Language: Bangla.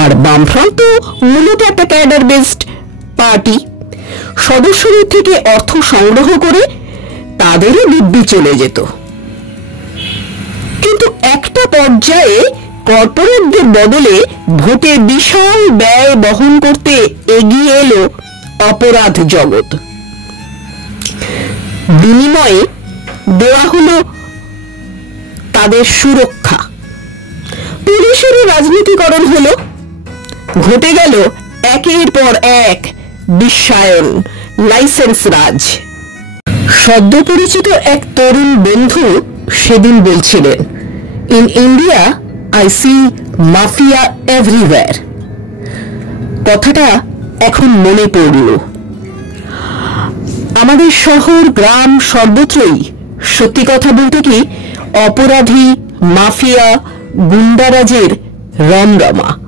আর বামফ্রন্ট তো মূলত একটা ক্যাডার বেসড পার্টি। সদস্যদের থেকে অর্থ সংগ্রহ করে তাদেরই দিব্যি চলে যেত। কিন্তু একটা পর্যায়ে কর্পোরেটদের বদলে ভোটে বিশাল ব্যয় বহন করতে এগিয়ে এলো অপরাধ জগৎ। বিনিময়ে দেওয়া হলো তাদের সুরক্ষা। পুলিশেরও রাজনীতিকরণ হলো। ঘটে গেল একের পর এক বিশ্বায়ন, লাইসেন্স রাজ। সদ্য পরিচিত এক তরুণ বন্ধু সেদিন বলছিলেন, in India I see mafia everywhere. কথাটা এখন মনে পড়ল। আমাদের শহর গ্রাম সর্বত্রই সত্যি কথা বলতে কি অপরাধী, মাফিয়া, গুন্ডারাজের রমরমা।